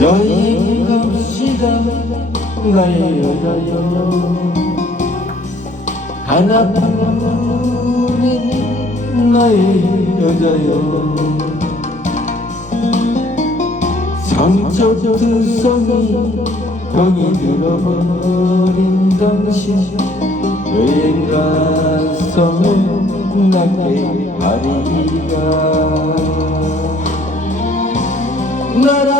여행 갑시다. 나의 여자여. 하나뿐인 나의 여자여. 상처투성이 병이 들어버린 당신. 여행 가서 나게 하리라. 나란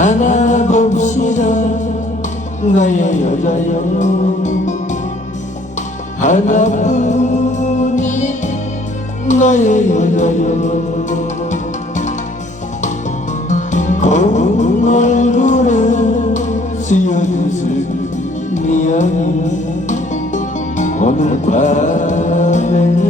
하나 봅시다. 나의 여자여. 하나뿐인 나의 여자여. 고운 얼굴에 스며든 미안이 오늘 밤에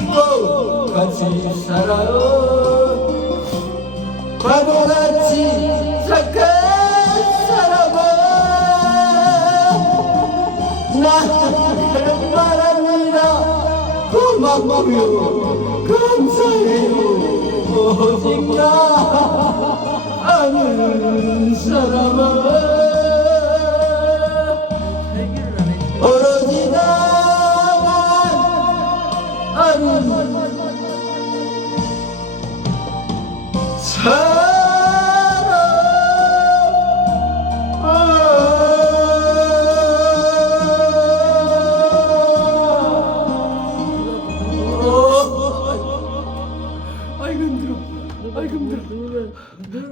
믿고 같이 살아요. 바보같이 착한 사람아 나는 말합니다. 고맙고요. 감사해요. 오직 나 아는 사람아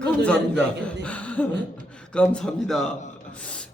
감사합니다. 감사합니다